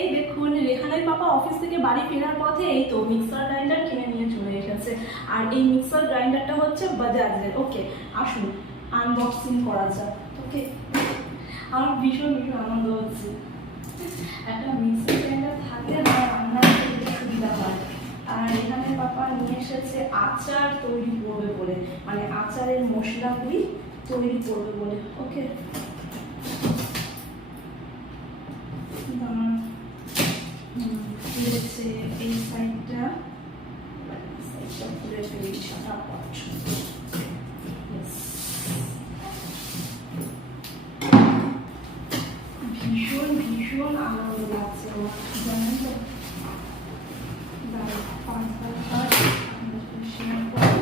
এই দেখুন রেহানের পাপা অফিস থেকে বাড়ি ফেরার পথে এই তো মিক্সার গ্রাইন্ডার কিনে নিয়ে চলে এসেছে। আর এই মিক্সার গ্রাইন্ডারটা হচ্ছে বাজাজের ওকে আসুন আনবক্সিং করা যাক। ওকে আমার ভীষণ ভীষণ আনন্দ হচ্ছে। একটা মিক্সার গ্রাইন্ডার থাকলে না রান্না করতে সুবিধা হয়। আর এখানে পাপা নিয়ে এসেছে আচার তৈরি করবে বলে। মানে আচারের মশলাগুলি তৈরি করবে বলে। ওকে আমার হুম, রয়েছে এই সাইডটা সাইডটা খুলে ফেলি সাদা Yes. ভীষণ ভীষণ আনন্দ লাগছে আমার জানেন তো দাঁড়াও, পাঁচবার পর আমরা পরিষ্কার করব।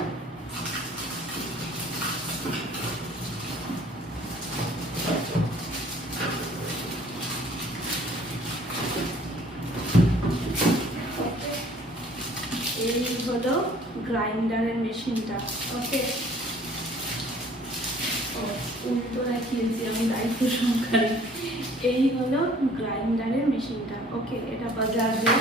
এই হলো গ্রাইন্ডারের মেশিনটা। ওকে? উল্টো রাখিয়েছি আমি দায়িত্ব সহকারে। এই হলো গ্রাইন্ডারের মেশিনটা। ওকে, এটা বাজাজে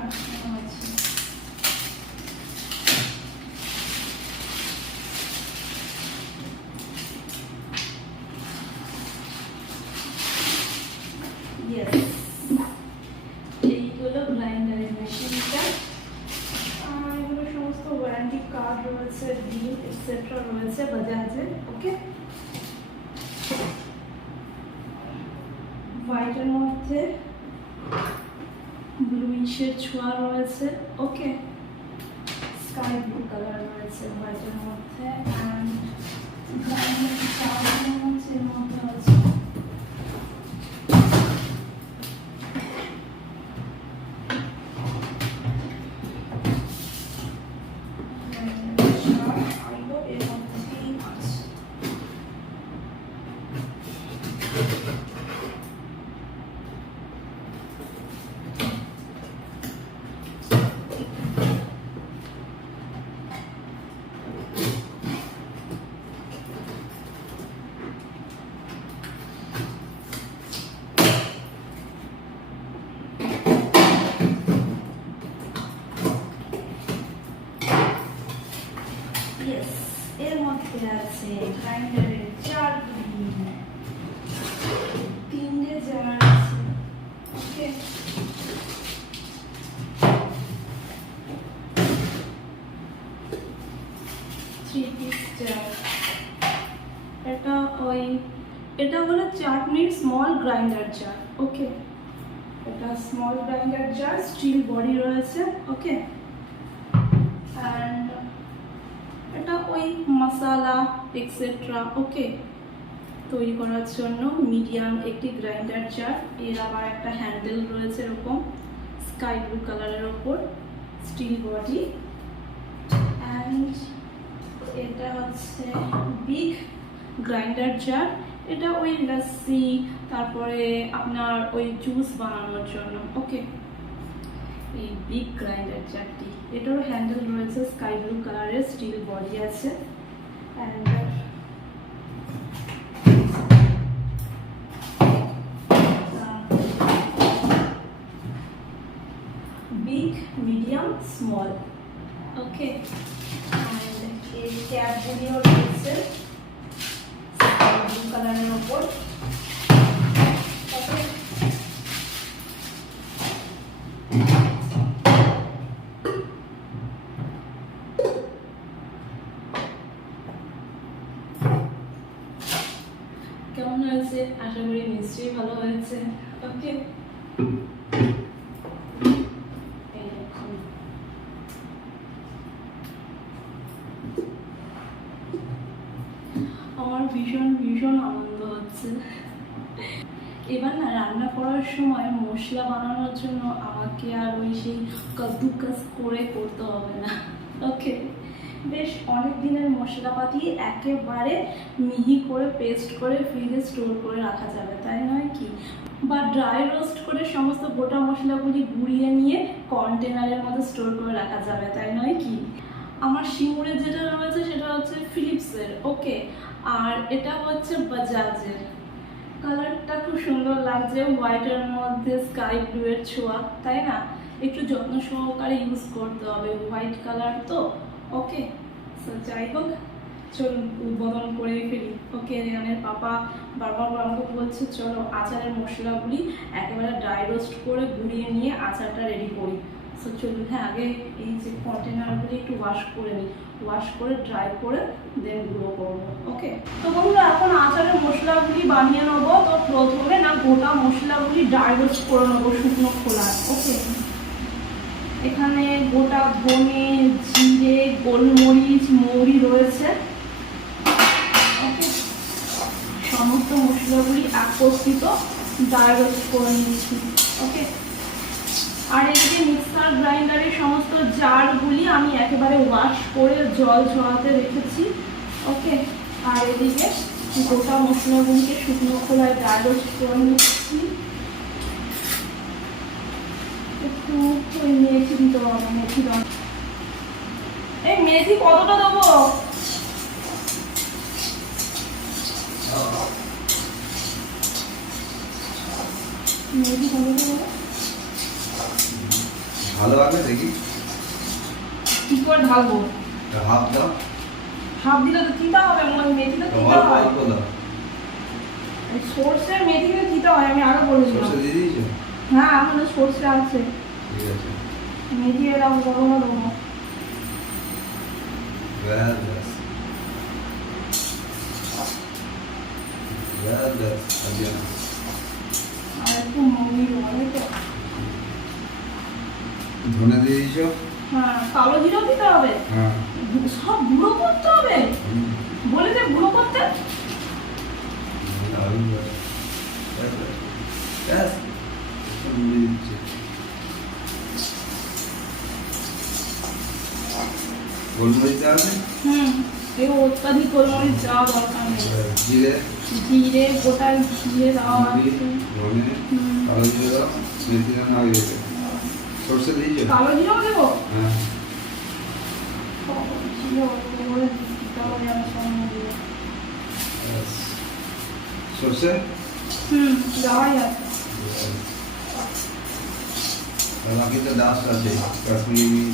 আটকানো আছে Yes. এই হলো গ্রাইন্ডারের মেশিনটা আর এগুলো সমস্ত ওয়ারেন্টি কার্ড রয়েছে বিল এক্সেট্রা রয়েছে বাজাজের ওকে হোয়াইটের মধ্যে ব্লুইশের ছোঁয়া রয়েছে। ওকে। স্কাই ব্লু কালার রয়েছে হোয়াইটের মধ্যে অ্যান্ড হচ্ছে এর মধ্যে জার এটা ওই, এটা হলো চাটনির স্মল গ্রাইন্ডার জার ওকে এটা small grinder jar steel body রয়েছে। ওকে অ্যান্ড এটা ওই মশালা এক্সেট্রা ওকে তৈরি করার জন্য মিডিয়াম একটি গ্রাইন্ডার জার এর আবার একটা হ্যান্ডেল রয়েছে এরকম স্কাই ব্লু কালারের ওপর স্টিল বডি অ্যান্ড এটা হচ্ছে বিগ গ্রাইন্ডার জার এটা ওই লস্যি তারপরে আপনার ওই জুস বানানোর জন্য ওকে এই বিগ গ্রাইন্ডার জারটি এটারও হ্যান্ডেল রয়েছে, স্কাই ব্লু কালারের, স্টিল বডি আছে। And big medium small okay and এই ক্যাপগুলিও রয়েছে ব্লু কালারের ওপর Okay. কেমন হয়েছে আশা করি নিশ্চয়ই হয়েছে ওকে? আমার ভীষণ ভীষণ আনন্দ হচ্ছে। এবার না রান্না করার সময় মশলা বানানোর জন্য আমাকে আর ওই সেই কাদ্দুকাস করে করতে হবে না। ওকে? বেশ অনেক দিনের মশলাপাতি একেবারে মিহি করে পেস্ট করে ফ্রিজে স্টোর করে রাখা যাবে, তাই নয় কি? বা ড্রাই রোস্ট করে সমস্ত গোটা মশলাগুলি গুঁড়িয়ে নিয়ে কন্টেনারের মধ্যে স্টোর করে রাখা যাবে, তাই নয় কি? আমার শিমুরে যেটা রয়েছে সেটা হচ্ছে ফিলিপসের ওকে আর এটা হচ্ছে বাজাজের কালারটা খুব সুন্দর লাগছে হোয়াইটের মধ্যে স্কাই ব্লু এর ছোঁয়া, তাই না? একটু যত্ন সহকারে ইউজ করতে হবে হোয়াইট কালার তো। ওকে যাই হোক, চলুন উদ্বোধন করে ফেলি। ওকে, রেয়ানের পাপা বারবার আমাকে বলছে, চলো আচারের মশলাগুলি একেবারে ড্রাই রোস্ট করে গুঁড়িয়ে নিয়ে আচারটা রেডি করি। সো চলুন হ্যাঁ আগে এই যে কন্টেনারগুলি একটু ওয়াশ করে নিই। ওয়াশ করে ড্রাই করে দেন গুঁড়ো করব। ওকে, তো বন্ধুরা, এখন আচারের মশলাগুলি বানিয়ে নেব। তো প্রথমে না গোটা মশলাগুলি ড্রাই রোস্ট করে নেব শুকনো খোলায়। ওকে। এখানে গোটা ধনে জিরে, গোলমরিচ, মৌরি রয়েছে। সমস্ত মশলাগুলি ড্রাই রোস্ট করে নিচ্ছি। ওকে আর এদিকে মিক্সার গ্রাইন্ডারের সমস্ত জারগুলি আমি একেবারে ওয়াশ করে জল ঝরাতে রেখেছি। ওকে আর এদিকে গোটা মশলাগুলিকে শুকনো খোলায় ড্রাই রোস্ট করে নিচ্ছি একটু ওই মেথি দিতে হবে মেথি দাও এই মেথি কতটা দেবো? মেথি কতটা দেবো? ভালো হবে দেখি। কি করে ঢালবো? হাফ দাও। হাফ দিলে তো তিতা হবে মনে হয় মেথিটা তিতা অল্প হয়। অল্প দাও। সর্ষে মেথিতে তিতা হয় আমি আগে বলেছিলাম সরষে দিয়ে দিয়েছ? হ্যাঁ আমাদের সর্ষে আছে। এরকম গরম দেবো ব্যাস ব্যাস ব্যাস ব্যাস আর মৌরি দেবো তাই তো? ধনে দিয়ে দিয়েছ? হ্যাঁ কালো জিরাও দিতে হবে। হ্যাঁ। সব গুঁড়ো করতে হবে? বলে যে গুঁড়ো করতে দারুণ ব্যাস। দিচ্ছি। গোলমরিচ আছে? হুম এই অত্যাধিক গোলমরিচ যাওয়া দরকার নেই। জিরে? জিরে গোটা জিরে দেওয়া আছে। ধনে? কালো জিরে দাও মেথি দানা হয়ে গেছে সরষে দিয়েছ? কালো জিরাও দেবো? হ্যাঁ। জিরে অল্প করে দিতে হবে দিয়ে ব্যাস। সরষে? হুম যাওয়াই আছে। বাকি তো ডাস্ট আছে কাশ্মীরি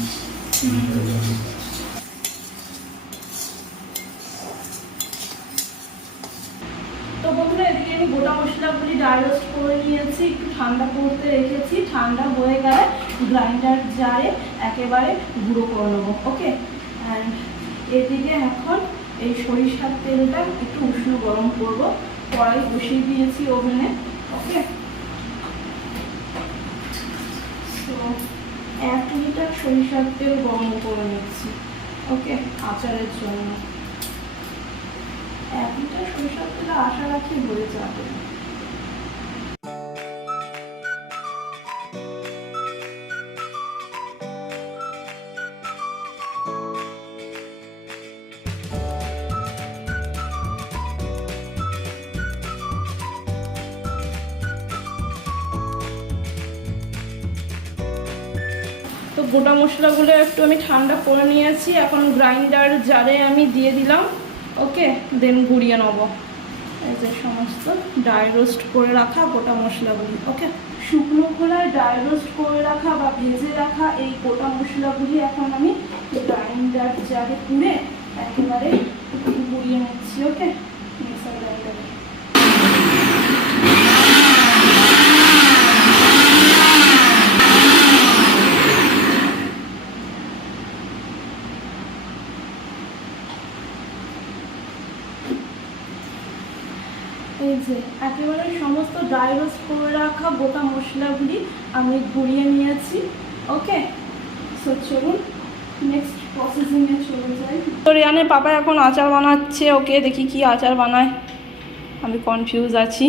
তো বন্ধুরা এদিকে আমি গোটা মশলাগুলি ড্রাই করে নিয়েছি, একটু ঠান্ডা করতে রেখেছি, ঠান্ডা হয়ে গেলে গ্রাইন্ডার জারে একেবারে গুঁড়ো করে নেব ওকে অ্যান্ড এদিকে এখন এই সরিষার তেলটা একটু উষ্ণ গরম করব, কড়াই বসিয়ে দিয়েছি ওভেনে ওকে তো এক লিটার সরিষার তেল গরম করে নিচ্ছি ওকে আচারের জন্য। এক লিটার সরিষার তেলে আশা রাখি হয়ে যাবে। গোটা মশলাগুলো একটু আমি ঠান্ডা করে নিয়েছি। এখন গ্রাইন্ডার জারে আমি দিয়ে দিলাম। ওকে দেন গুঁড়িয়ে নেব। এই যে সমস্ত ড্রাই রোস্ট করে রাখা গোটা মশলাগুলি, ওকে? শুকনো খোলায় ড্রাই রোস্ট করে রাখা বা ভেজে রাখা এই গোটা মশলাগুলি এখন আমি গ্রাইন্ডার জারে পুড়ে একেবারে গুঁড়িয়ে নিচ্ছি, ওকে? মিক্সার গ্রাইন্ডারে এই যে একেবারে সমস্ত ড্রাই রোস্ট করে রাখা গোটা মশলাগুলি আমি গুঁড়িয়ে নিয়েছি ওকে সো চলুন নেক্সট প্রসেসিংয়ে চলে যাই। তো রিয়ানের পাপা এখন আচার বানাচ্ছে ওকে দেখি কি আচার বানায়। আমি কনফিউজ আছি।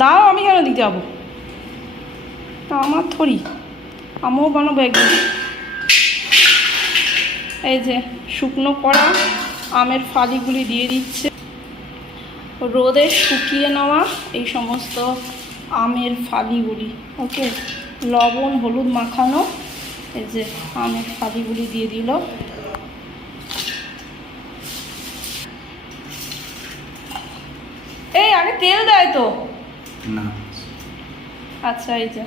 দাও আমি কেন দিতে যাব? তা আমার থরি আমিও বানাবো একদিন। এই যে শুকনো করা আমের ফালিগুলি দিয়ে দিচ্ছে। রোদে শুকিয়ে নেওয়া এই সমস্ত আমের ফালিগুলি ওকে লবণ হলুদ মাখানো এই যে আমের ফালিগুলি দিয়ে দিল। এই আগে তেল দেয় তো? না। আচ্ছা এই যে।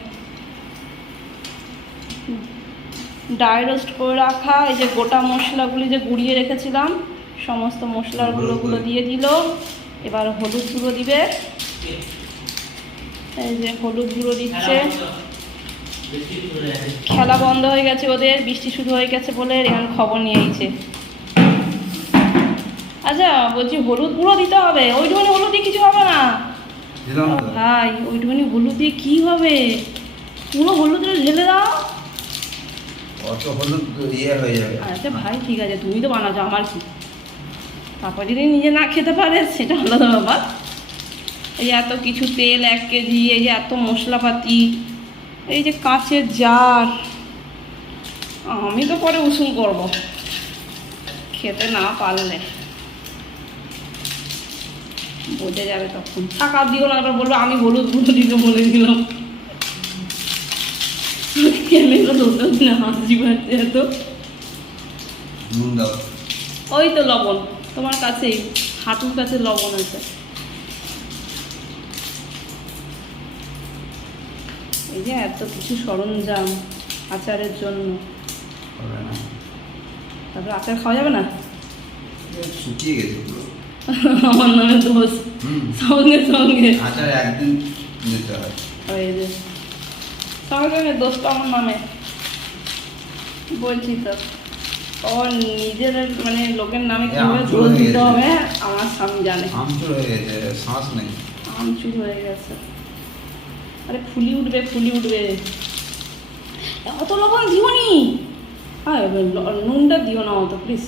ড্রাই রোস্ট করে রাখা এই যে গোটা মশলাগুলি যে গুঁড়িয়ে রেখেছিলাম সমস্ত মশলার গুঁড়োগুলো দিয়ে দিল। এবার হলুদ গুঁড়ো দিবে। এই যে হলুদ গুঁড়ো দিচ্ছে। খেলা বন্ধ হয়ে গেছে ওদের বৃষ্টি শুরু হয়ে গেছে বলে এখানে খবর নিয়ে এইছে আচ্ছা বলছি হলুদ গুঁড়ো দিতে হবে ওইটুখানি হলুদ দিয়ে কিছু হবে না। ভাই ওইটুখানি হলুদ দিয়ে কি হবে? পুরো হলুদটা ঢেলে দাও। অত হলুদ ইয়ে হয়ে যাবে। আচ্ছা ভাই ঠিক আছে তুমি তো বানাচ্ছো আমার কি? তারপর যদি নিজে না খেতে পারে সেটা আলাদা ব্যাপার। এই এত কিছু তেল এক কেজি এই যে এত মশলাপাতি এই যে কাঁচের জার। আমি তো পরে উসুম করব। খেতে না পারলে। বোঝা যাবে তখন। টাকা দিও না এবার বলব আমি হলুদ গুঁড়ো দিতে বলে দিলাম। হাসি এত। ওই তো লবণ। তোমার কাছেই হাঁটুর কাছে লবণ আছে এই যে এত কিছু সরঞ্জাম আচারের জন্য। তারপরে আচার খাওয়া যাবে না? শুকিয়ে গেছে আমার নামে দোষ সঙ্গে সঙ্গে। আচার একদিন হয়। যে। সঙ্গে সঙ্গে দোষটা আমার নামে। বলছি তো। ও নিজের মানে লোকের নামে কীভাবে দিতে গেছে। হবে আমার স্বামী জানে। আমচুর হয়ে গেছে শ্বাস নেই। আমচুর হয়ে গেছে। আরে ফুলি উঠবে ফুলি উঠবে। অত লবণ হ্যাঁ নুনটা দিও না অত প্লিজ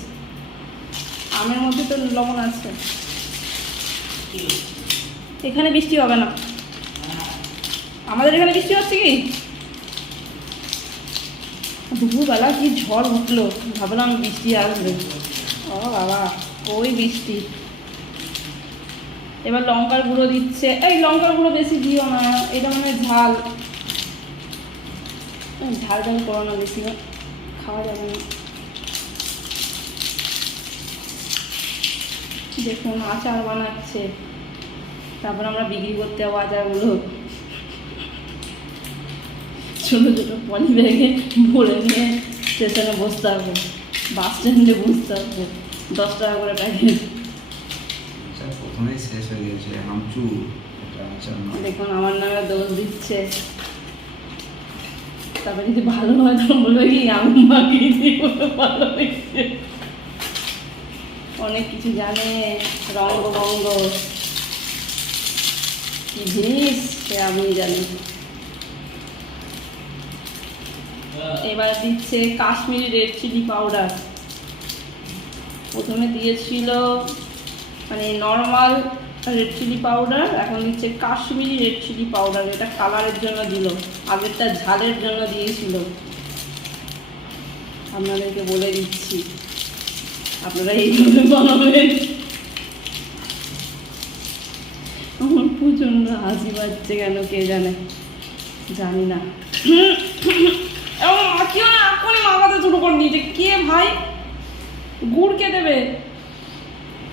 আমের মধ্যে তো লবণ আছে। এখানে বৃষ্টি হবে না। আমাদের এখানে বৃষ্টি হচ্ছে কি? দুপুরবেলা কি ঝড় উঠল? ভাবলাম বৃষ্টি আসবে। ও বাবা, ওই বৃষ্টি। এবার লঙ্কার গুঁড়ো দিচ্ছে। এই লঙ্কার গুঁড়ো বেশি দিও না, এটা মানে ঝাল। ঝাল ঝাল করো না বেশি খাওয়া যাবে না। দেখুন, আচার বানাচ্ছে। তারপর আমরা বিক্রি করতে যাব আচারগুলো। ছোটো ছোটো পলি ব্যাগে ভরে নিয়ে স্টেশনে বসতে থাকব বাস স্ট্যান্ডে বসতে থাকব দশ টাকা করে প্যাকেট। প্রথমেই শেষ হয়ে গেছে। নয় দেখুন আমার নামে দোষ দিচ্ছে। তারপরে যদি ভালো হয় তখন বলবে কি আমি ভালো হয়েছে। অনেক কিছু জানে। রঙ্গ বঙ্গ কি জিনিস সে আমি জানি। এবার দিচ্ছে কাশ্মীরি রেড চিলি পাউডার প্রথমে দিয়েছিল মানে নর্মাল রেড চিলি পাউডার এখন দিচ্ছে কাশ্মীরি রেড চিলি পাউডার এটা কালারের জন্য দিল, আগেরটা ঝালের জন্য দিয়েছিল। আপনাদেরকে বলে দিচ্ছি, আপনারা এইভাবে বানাবেন। আমার প্রচণ্ড হাসি পাচ্ছে কেন কে জানে, জানি না। এবং না এখনই মাখাতে শুরু করে দিয়েছে কে ভাই? গুড় কে দেবে?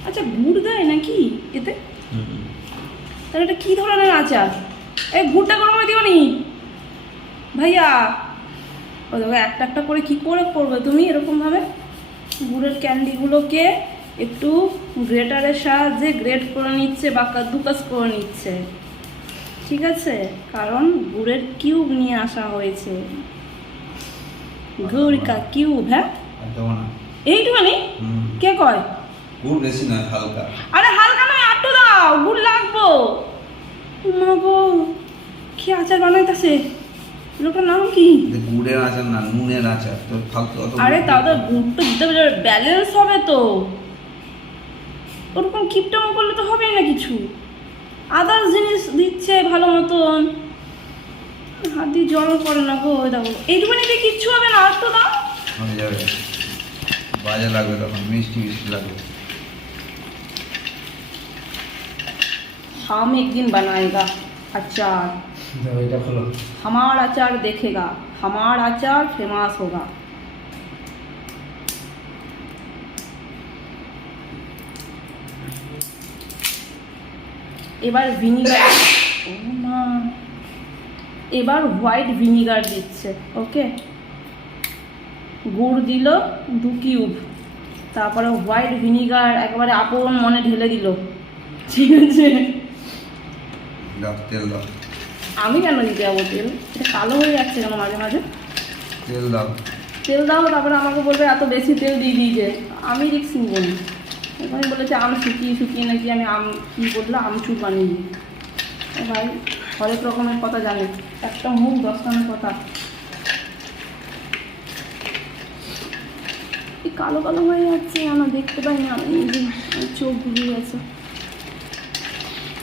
আচ্ছা গুড় দেয় নাকি এতে? তাহলে এটা কী ধরনের আচার? এই গুড়টা করে দিও নি। ভাইয়া, ও দেখো, একটা একটা করে কি করে করবে তুমি এরকমভাবে? গুড়ের ক্যান্ডিগুলোকে একটু গ্রেটারের সাহায্যে গ্রেট করে নিচ্ছে বা কাদ্দুকাস করে নিচ্ছে। ঠিক আছে? কারণ গুড়ের কিউব নিয়ে আসা হয়েছে। গুড় কা কিউব হ্যাঁ? এইটুখানি কে কয়? গুড় বেশি নয় হালকা। আরে হালকা নয় আটটু দাও গুড় লাগবো। মাগো কি আচার বানাইতেছে? লোকটার নাম কি? গুড়ের আচার না নুনের আচার। তোর ফালতু অত আরে গুড় তাও তো গুড় তো দিতে হবে ব্যালেন্স হবে তো। ওরকম কিপটামো করলে তো হবেই না কিছু। আদার্স জিনিস দিচ্ছে ভালো মতন। হাত দিয়ে জল পড়ে না গো ওই দেখো এইটুকুনিতে কিচ্ছু হবে না আর তো দাও হয়ে যাবে বাজে লাগবে তখন মিষ্টি মিষ্টি লাগবে हम एक दिन बनाएगा अचार এটা খোলো हमारा अचार देखेगा हमार अचार फेमस होगा এবার ভিনিগার ও মা এবার হোয়াইট ভিনিগার দিচ্ছে ওকে? গুড় দিল দু কিউব। তারপরে হোয়াইট ভিনিগার একেবারে আপন মনে ঢেলে দিল। ঠিক আছে তেল দাও। আমি কেন দিতে যাব তেল? এটা কালো হয়ে যাচ্ছে কেন মাঝে মাঝে? তেল দাও। তেল দাও তারপরে আমাকে বলবে এত বেশি তেল দিয়ে দিয়েছে। আমি রিক্স নিব না। এখানে বলেছে আম শুকিয়ে শুকিয়ে নাকি আমি আম কী বলল? আমচুর বানিয়ে দিই। ভাই হরেক রকমের কথা জানে। একটা মুখ দশখানের কথা। কালো কালো হয়ে যাচ্ছে আমরা দেখতে পাই না আমি চোখ ঘুরিয়ে গেছে।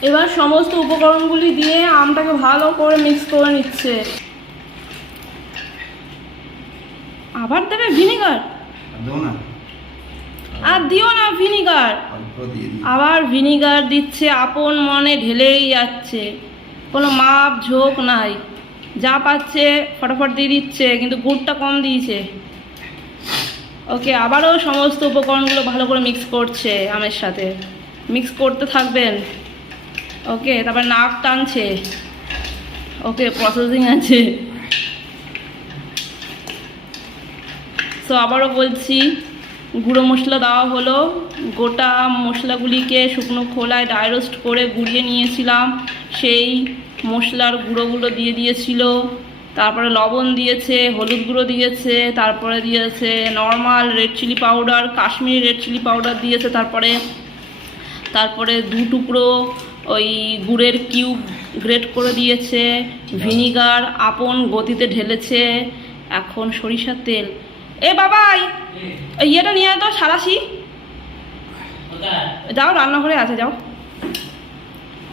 এবার সমস্ত উপকরণগুলি দিয়ে আমটাকে ভালো করে মিক্স করে নিচ্ছে। আবার দেবে ভিনিগার আর দাও না ভিনিগার আবার ভিনিগার দিচ্ছে আপন মনে ঢেলেই যাচ্ছে। কোনো মাপ ঝোঁক নাই। যা পাচ্ছে, ফটাফট দিয়ে দিচ্ছে, কিন্তু গুড়টা কম দিয়েছে। ওকে, আবারও সমস্ত উপকরণগুলো ভালো করে মিক্স করছে আমের সাথে। মিক্স করতে থাকবেন। ওকে, তারপর নাক টানছে। ওকে প্রসেসিং আছে। সো আবারও বলছি গুঁড়ো মশলা দেওয়া হলো। গোটা মশলাগুলিকে শুকনো খোলায় ডাইরোস্ট করে গুঁড়িয়ে নিয়েছিলাম। সেই মশলার গুঁড়োগুলো দিয়ে দিয়েছিল। তারপরে লবণ দিয়েছে, হলুদ গুঁড়ো দিয়েছে, তারপরে দিয়েছে normal red chilli powder Kashmiri red chilli powder দিয়েছে, তারপরে তারপরে দু টুকরো ওই গুড়ের কিউব গ্রেট করে দিয়েছে। ভিনিগার আপন গতিতে ঢেলেছে। এখন সরিষার তেল। এ বাবাই ইয়েটা নিয়ে আয় তো সারাশি। যাও রান্নাঘরে আছে যাও।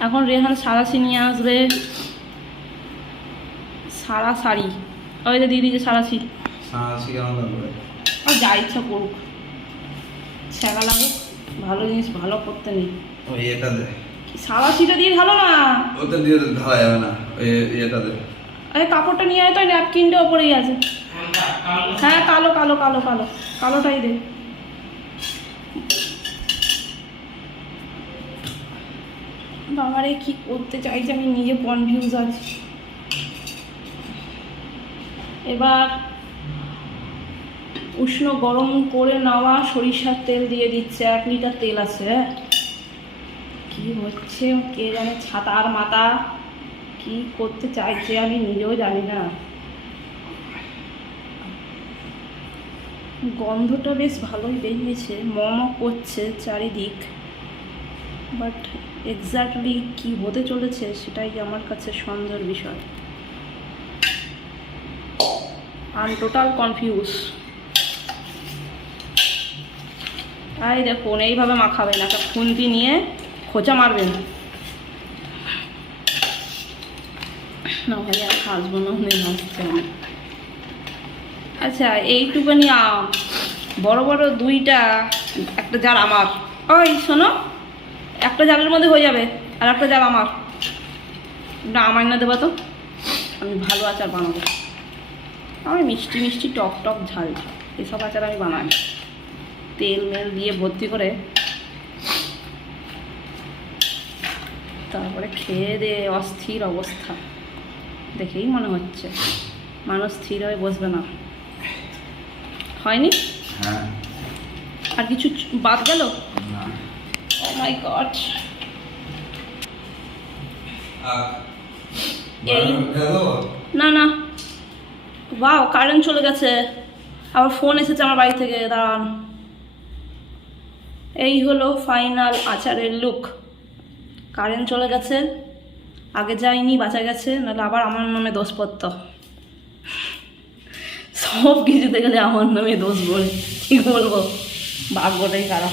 এখন রেহান সারাশি নিয়ে আসবে। সারা শাড়ি। ওই যে দিদি যে আর যা ইচ্ছা করুক। ছ্যাঁকা লাগুক ভালো জিনিস ভালো করতে নেই। ওই এটা দে। দিয়ে ভালো না? ওটা দিয়ে ঢালা যাবে না ওই এটা দে। আরে কাপড়টা নিয়ে আয় তো ন্যাপকিনটা ওপরেই আছে। হ্যাঁ কালো কালো কালো কালো। কালোটাই দে। বাবারে, কি করতে চাইছে? আমি নিজে কনফিউজ আছি। এবার উষ্ণ গরম করে নেওয়া সরিষার তেল দিয়ে দিচ্ছে। এক লিটার তেল আছে হ্যাঁ? কি হচ্ছে? কে জানে, ছাতার মাথা। কি করতে চাইছে আমি নিজেও জানি না। গন্ধটা বেশ ভালোই বেরিয়েছে, মম করছে চারিদিক। বাট এক্স্যাক্টলি কি হতে চলেছে সেটাই আমার কাছে সন্দেহের বিষয়। আম টোটাল কনফিউজ তাই দেখুন এইভাবে মাখাবেন একটা খুন্তি নিয়ে খোঁচা মারবেন না। ভাই, আর হাসবো না আমার আচ্ছা এইটুখানি আম বড় বড় দুইটা, একটা জার আমার। ওই, শোনো, একটা জারের মধ্যে হয়ে যাবে, আর একটা জার আমার। না আমার না দেবো তো। আমি ভালো আচার বানাবো। আমি মিষ্টি মিষ্টি টক টক ঝাল। এসব আচার আমি বানাই। তেল মেল দিয়ে ভর্তি করে, তারপরে খেয়ে দিয়ে অস্থির অবস্থা। দেখেই মনে হচ্ছে। মানুষ স্থির হয়ে বসবে না। হয়নি? হ্যাঁ। আর কিছু বাদ গেল? না। ও মাই গড এই- না না। বাও কারেন্ট চলে গেছে। আবার ফোন এসেছে আমার বাড়ি থেকে দাঁড়ান। এই হলো ফাইনাল আচারের লুক কারেন্ট চলে গেছে। আগে যায়নি বাঁচা গেছে নাহলে আবার আমার নামে দোষ পড়ত সব কিছুতে গেলে আমার নামে দোষ বলে ঠিক বলব? ভাগ্যটাই খারাপ।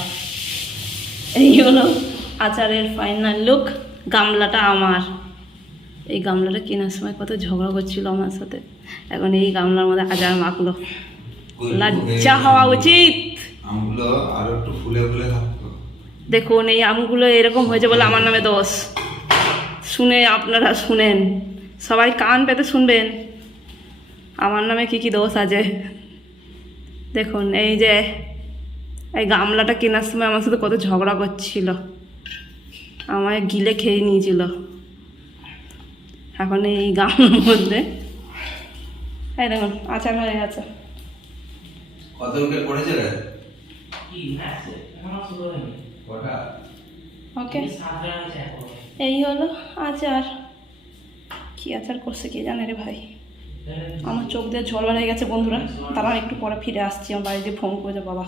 এই হলো আচারের ফাইনাল লুক গামলাটা আমার। এই গামলাটা কেনার সময় কত ঝগড়া করছিল আমার সাথে। এখন এই গামলার মধ্যে আচার মাখলো। লজ্জা হওয়া উচিত। দেখুন এই আমগুলো এরকম হয়েছে বলে আমার নামে দোষ। শুনে আপনারা শুনেন। সবাই কান পেতে শুনবেন। আমার নামে কি কি দোষ আছে? দেখুন এই যে এই গামলাটা কেনার সময় আমার সাথে কত ঝগড়া করছিল। আমায় গিলে খেয়ে নিয়েছিল। এখন এই গামলার মধ্যে। এই দেখুন আচার হয়ে গেছে। কত পড়েছে রে? কটা? ওকে। এই হলো আচার। কি আচার করছে কে জানে রে ভাই? আমার চোখ দিয়ে জল হয়ে গেছে বন্ধুরা। তারা একটু পরে ফিরে আসছি, আমার বাড়িতে ফোন করে বাবা।